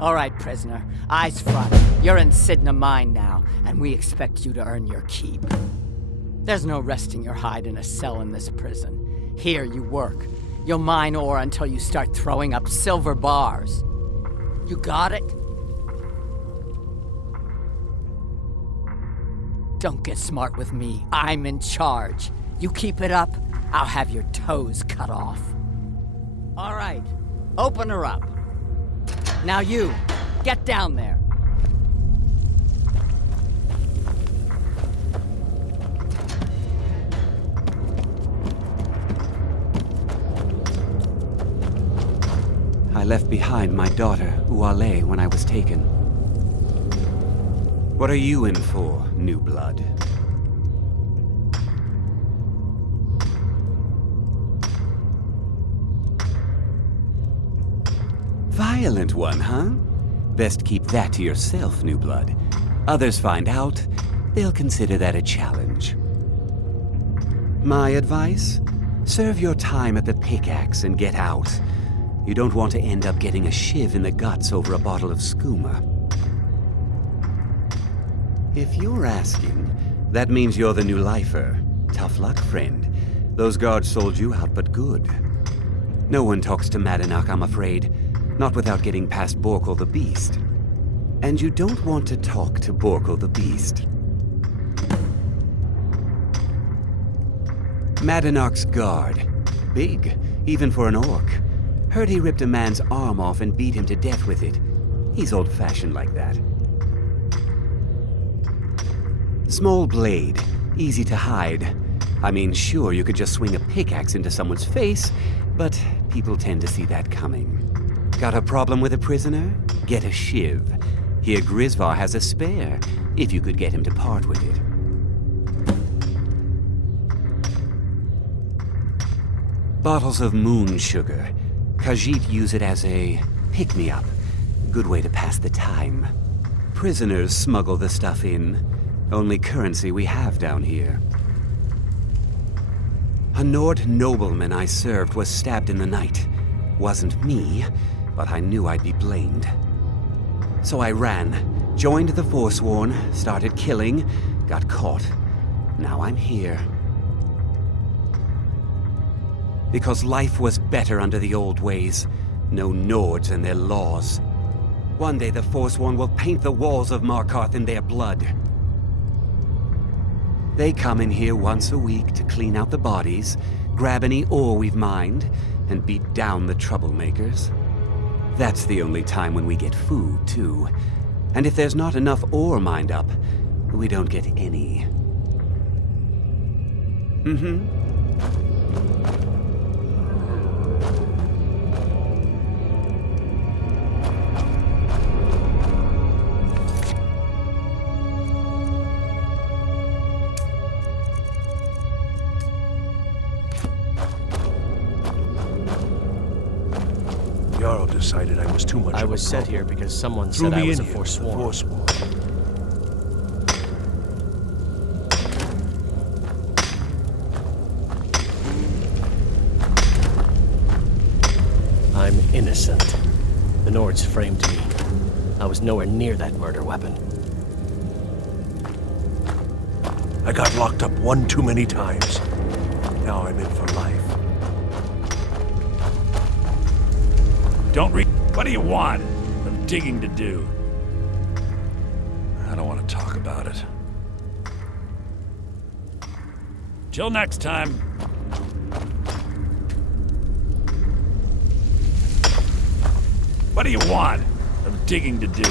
All right, prisoner. Eyes front. You're in Cidhna mine now, and we expect you to earn your keep. There's no resting your hide in a cell in this prison. Here you work. You'll mine ore until you start throwing up silver bars. You got it? Don't get smart with me. I'm in charge. You keep it up, I'll have your toes cut off. All right, open her up. Now you, get down there. I left behind my daughter, Uale, when I was taken. What are you in for, new blood? Violent one, huh? Best keep that to yourself, new blood. Others find out, they'll consider that a challenge. My advice? Serve your time at the pickaxe and get out. You don't want to end up getting a shiv in the guts over a bottle of skooma. If you're asking, that means you're the new lifer. Tough luck, friend. Those guards sold you out, but good. No one talks to Madanak, I'm afraid. Not without getting past Borkul the Beast. And you don't want to talk to Borkul the Beast. Madanak's guard. Big, even for an orc. Heard he ripped a man's arm off and beat him to death with it. He's old-fashioned like that. Small blade, easy to hide. I mean, sure, you could just swing a pickaxe into someone's face, but people tend to see that coming. Got a problem with a prisoner? Get a shiv. Here Grisvar has a spare, if you could get him to part with it. Bottles of moon sugar. Khajiit use it as a pick-me-up. Good way to pass the time. Prisoners smuggle the stuff in. Only currency we have down here. A Nord nobleman I served was stabbed in the night. Wasn't me, but I knew I'd be blamed. So I ran, joined the Forsworn, started killing, got caught. Now I'm here. Because life was better under the old ways. No Nords and their laws. One day the Forsworn will paint the walls of Markarth in their blood. They come in here once a week to clean out the bodies, grab any ore we've mined, and beat down the troublemakers. That's the only time when we get food, too. And if there's not enough ore mined up, we don't get any. Decided I was too much. I was set here because someone said I was a Forsworn. I'm innocent. The Nords framed me. I was nowhere near that murder weapon. I got locked up one too many times. Now I'm in for life. What do you want? I'm digging to do. I don't want to talk about it. Till next time. What do you want? I'm digging to do.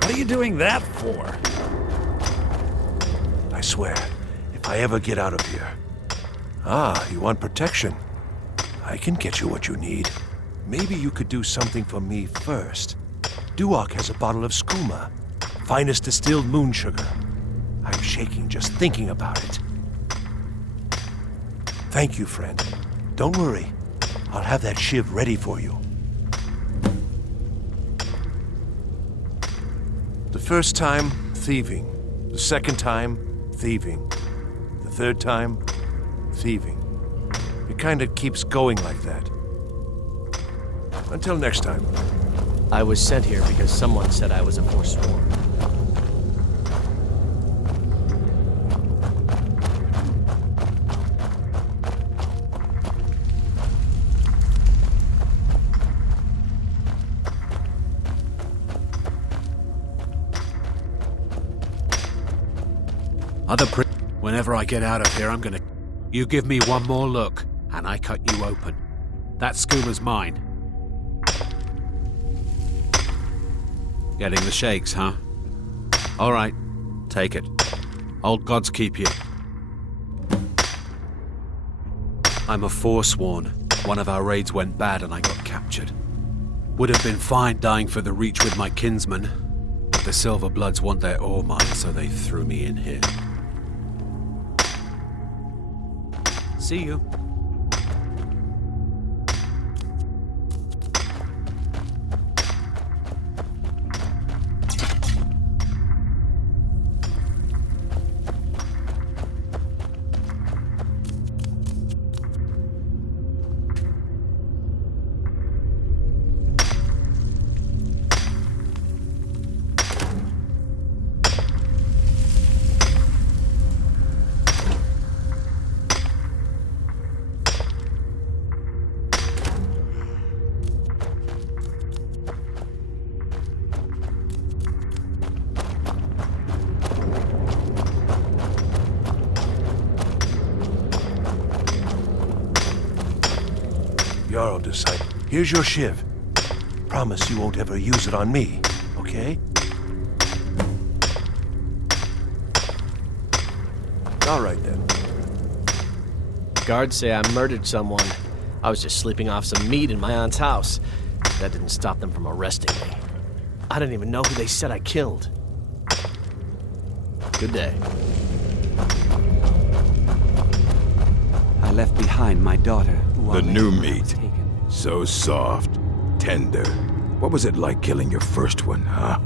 What are you doing that for? I swear, if I ever get out of here. Ah, you want protection? I can get you what you need. Maybe you could do something for me first. Duak has a bottle of skooma, finest distilled moon sugar. I'm shaking just thinking about it. Thank you, friend. Don't worry. I'll have that shiv ready for you. The first time, thieving. The second time, thieving. The third time, thieving. It kind of keeps going like that. Until next time. I was sent here because someone said I was a forsworn. Whenever I get out of here, I'm gonna... You give me one more look, and I cut you open. That schooner's mine. Getting the shakes, huh? All right, take it. Old gods keep you. I'm a forsworn. One of our raids went bad and I got captured. Would have been fine dying for the Reach with my kinsmen, but the Silver Bloods want their ore mine, so they threw me in here. See you. Jarl disciple, here's your shiv. Promise you won't ever use it on me, okay? All right then. Guards say I murdered someone. I was just sleeping off some meat in my aunt's house. That didn't stop them from arresting me. I didn't even know who they said I killed. Good day. I left behind my daughter, who The new meat. was taken. So soft, tender. What was it like killing your first one, huh?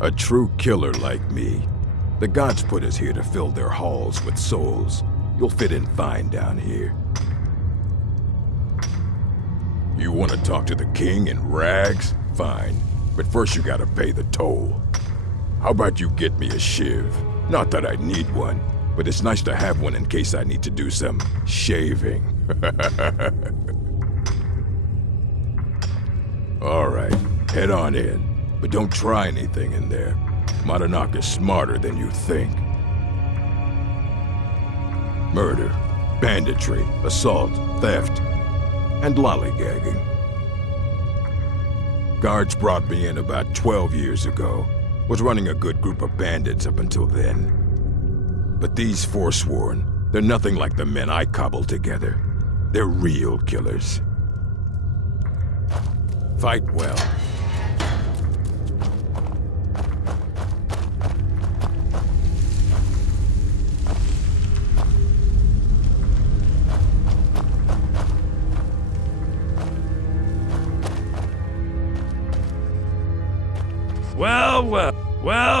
A true killer like me. The gods put us here to fill their halls with souls. You'll fit in fine down here. You want to talk to the king in rags? Fine. But first you gotta pay the toll. How about you get me a shiv? Not that I need one, but it's nice to have one in case I need to do some shaving. All right, head on in, but don't try anything in there. Monadnock is smarter than you think. Murder, banditry, assault, theft, and lollygagging. Guards brought me in about 12 years ago. Was running a good group of bandits up until then. But these Forsworn, they're nothing like the men I cobbled together. They're real killers. Fight well.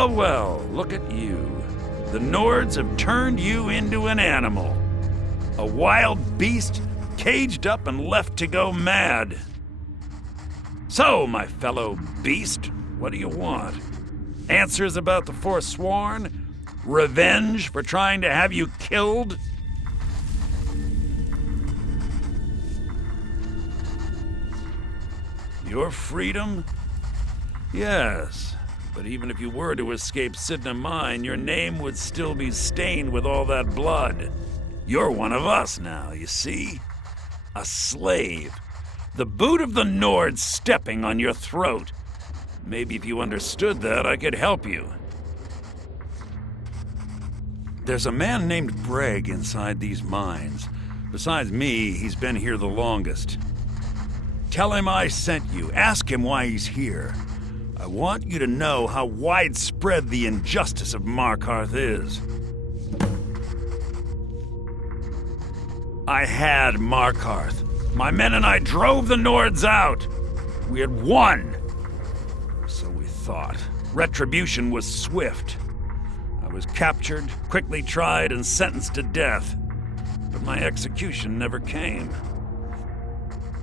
Well, look at you. The Nords have turned you into an animal. A wild beast, caged up and left to go mad. So, my fellow beast, what do you want? Answers about the Forsworn? Revenge for trying to have you killed? Your freedom? Yes, but even if you were to escape Cidhna mine, your name would still be stained with all that blood. You're one of us now, you see? A slave. The boot of the Nord stepping on your throat. Maybe if you understood that, I could help you. There's a man named Breg inside these mines. Besides me, he's been here the longest. Tell him I sent you. Ask him why he's here. I want you to know how widespread the injustice of Markarth is. I had Markarth. My men and I drove the Nords out. We had won. thought. Retribution was swift. I was captured, quickly tried, and sentenced to death. But my execution never came.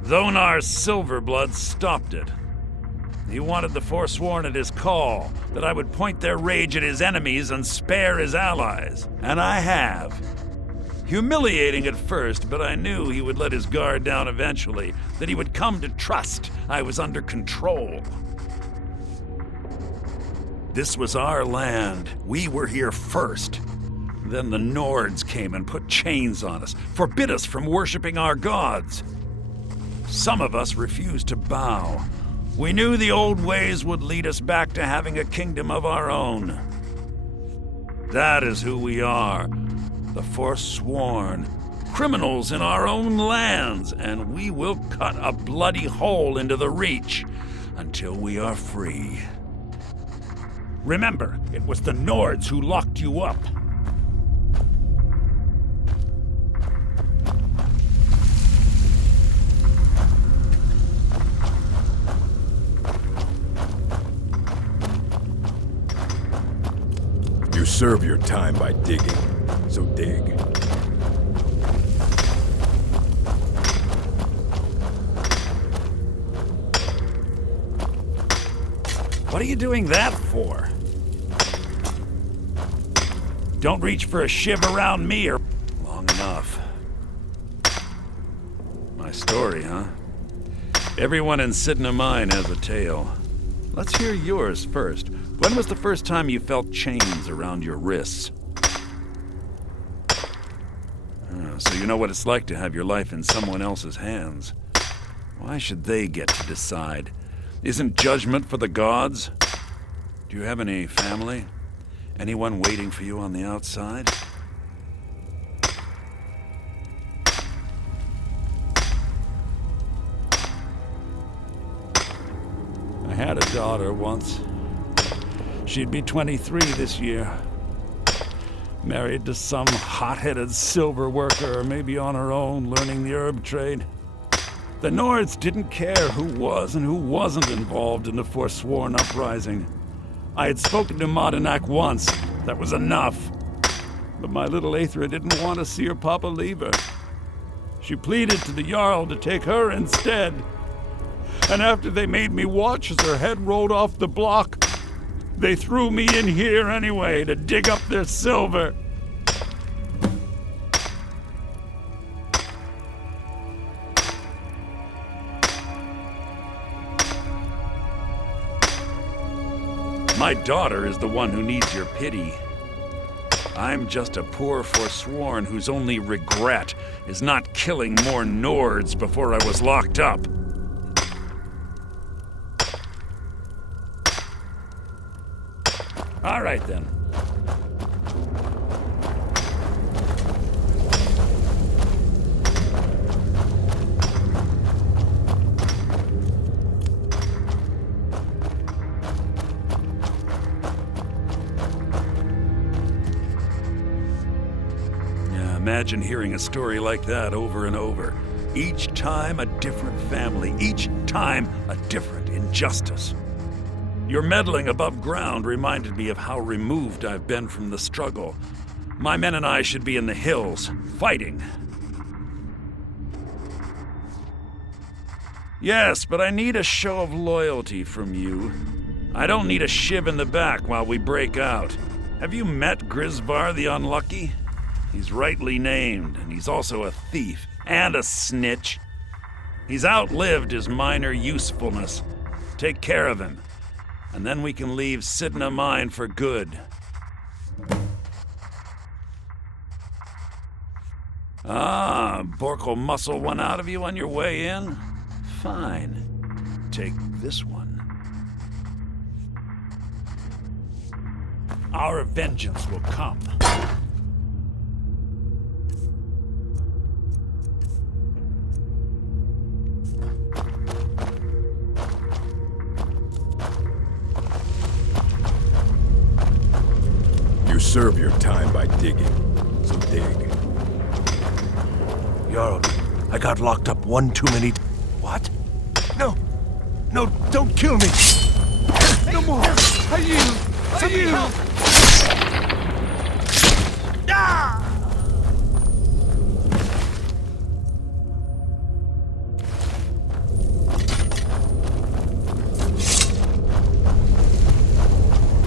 Dhonar's Silverblood stopped it. He wanted the Forsworn at his call, that I would point their rage at his enemies and spare his allies. And I have. Humiliating at first, but I knew he would let his guard down eventually, that he would come to trust I was under control. This was our land. We were here first. Then the Nords came and put chains on us, forbid us from worshiping our gods. Some of us refused to bow. We knew the old ways would lead us back to having a kingdom of our own. That is who we are, the Forsworn, criminals in our own lands, and we will cut a bloody hole into the Reach until we are free. Remember, it was the Nords who locked you up. You serve your time by digging, so dig. What are you doing that for? Don't reach for a shiv around me or... Long enough. My story, huh? Everyone in Cidhna Mine has a tale. Let's hear yours first. When was the first time you felt chains around your wrists? So you know what it's like to have your life in someone else's hands. Why should they get to decide? Isn't judgment for the gods? Do you have any family? Anyone waiting for you on the outside? I had a daughter once. She'd be 23 this year. Married to some hot-headed silver worker, or maybe on her own, learning the herb trade. The Nords didn't care who was and who wasn't involved in the Forsworn uprising. I had spoken to Madanak once. That was enough. But my little Aethra didn't want to see her papa leave her. She pleaded to the Jarl to take her instead. And after they made me watch as her head rolled off the block, they threw me in here anyway to dig up their silver. My daughter is the one who needs your pity. I'm just a poor Forsworn whose only regret is not killing more Nords before I was locked up. All right, then. Imagine hearing a story like that over and over. Each time a different family, each time a different injustice. Your meddling above ground reminded me of how removed I've been from the struggle. My men and I should be in the hills, fighting. Yes, but I need a show of loyalty from you. I don't need a shiv in the back while we break out. Have you met Grisvar the Unlucky? He's rightly named, and he's also a thief and a snitch. He's outlived his minor usefulness. Take care of him, and then we can leave Cidhna Mine for good. Ah, Bork will muscle one out of you on your way in? Fine. Take this one. Our vengeance will come. Serve your time by digging, so dig. Jarl, I got locked up one too many What? No, don't kill me! No! Come on! I yield! I yield!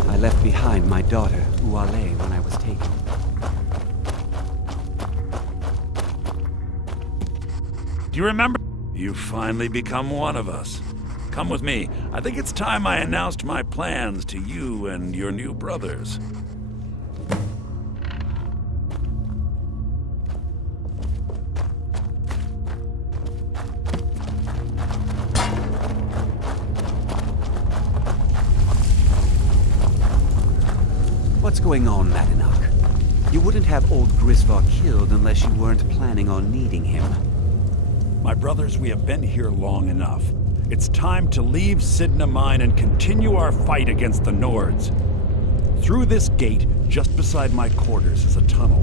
I left behind my daughter, Uale, when I was taken. Do you remember? You've finally become one of us. Come with me. I think it's time I announced my plans to you and your new brothers. What's going on, Madanach? You wouldn't have old Grisvar killed unless you weren't planning on needing him. My brothers, we have been here long enough. It's time to leave Cidhna Mine and continue our fight against the Nords. Through this gate, just beside my quarters, is a tunnel.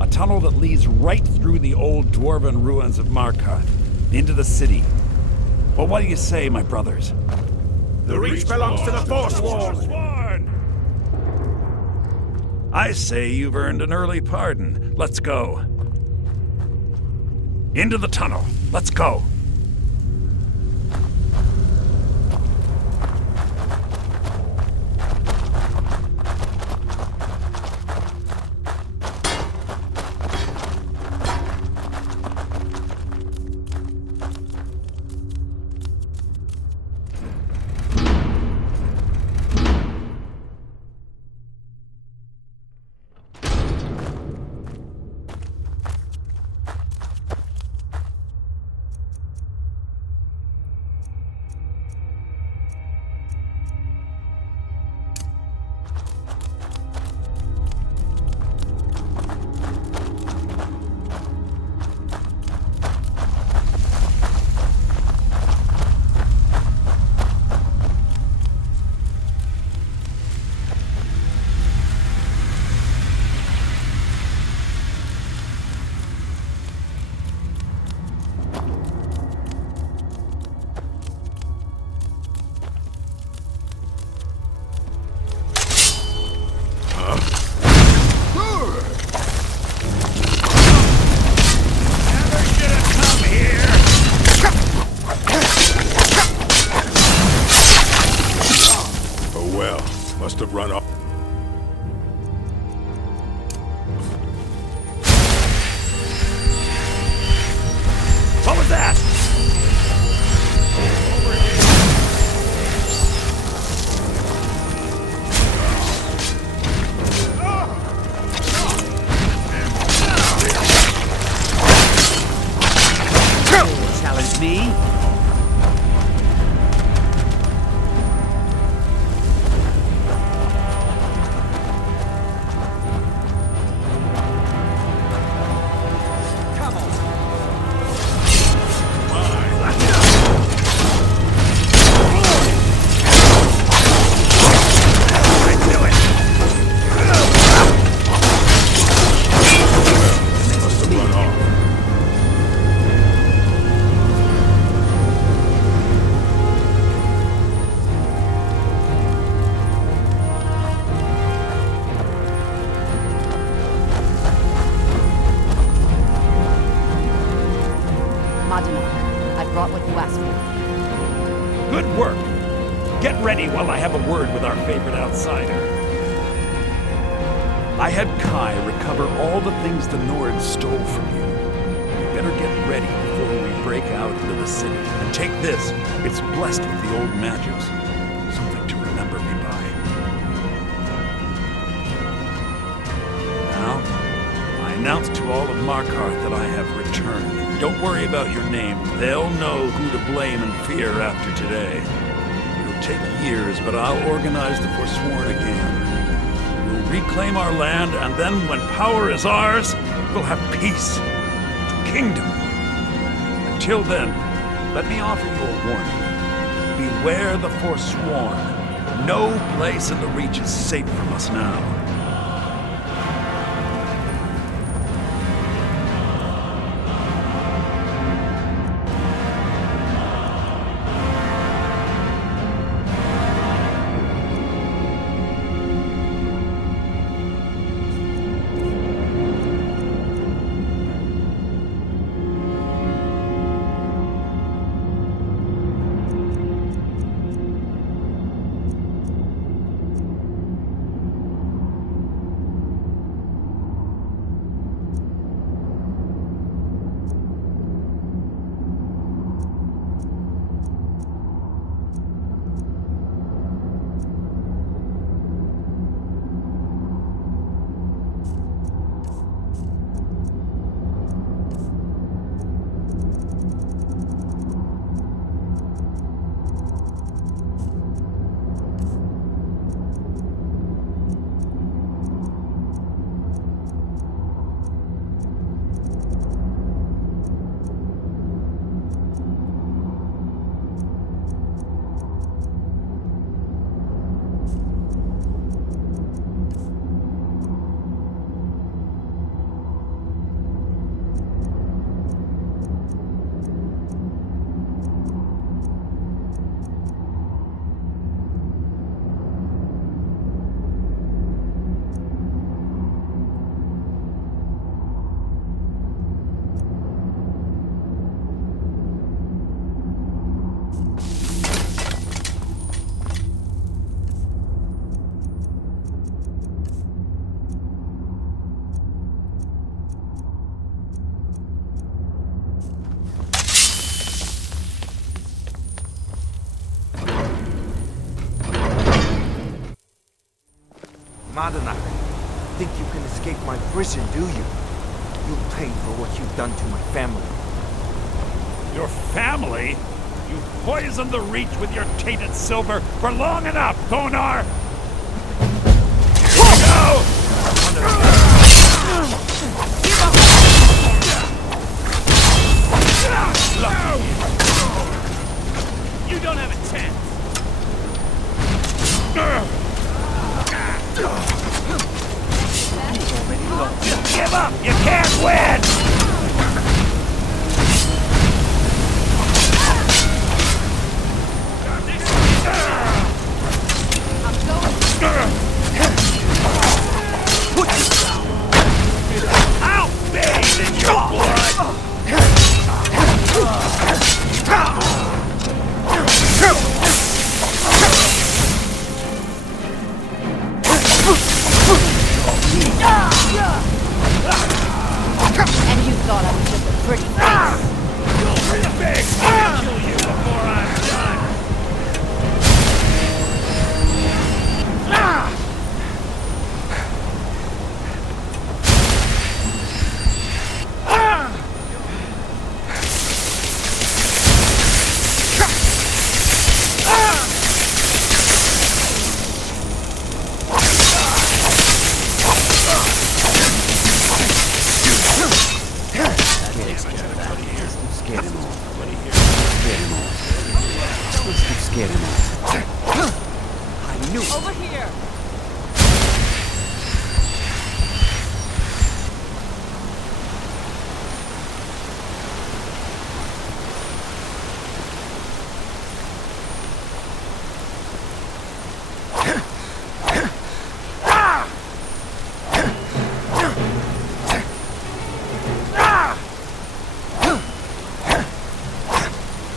A tunnel that leads right through the old dwarven ruins of Markarth, into the city. Well, what do you say, my brothers? The Reach belongs to the Forsworn! I say you've earned an early pardon. Let's go. Into the tunnel. Let's go. Must have run off. What was that? Challenge me? I brought what you asked for. Good work. Get ready while I have a word with our favorite outsider. I had Kai recover all the things the Nords stole from you. You better get ready before we break out into the city. And take this. It's blessed with the old magics. Something to remember me by. Now, I announce to all of Markarth that I have returned. Don't worry about your name. They'll know who to blame and fear after today. It'll take years, but I'll organize the Forsworn again. We'll reclaim our land, and then when power is ours, we'll have peace. Kingdom. Until then, let me offer you a warning. Beware the Forsworn. No place in the Reach is safe from us now. Madana, think you can escape my prison, do you? You'll pay for what you've done to my family. Your family? You poisoned the Reach with your tainted silver for long enough, Thonar!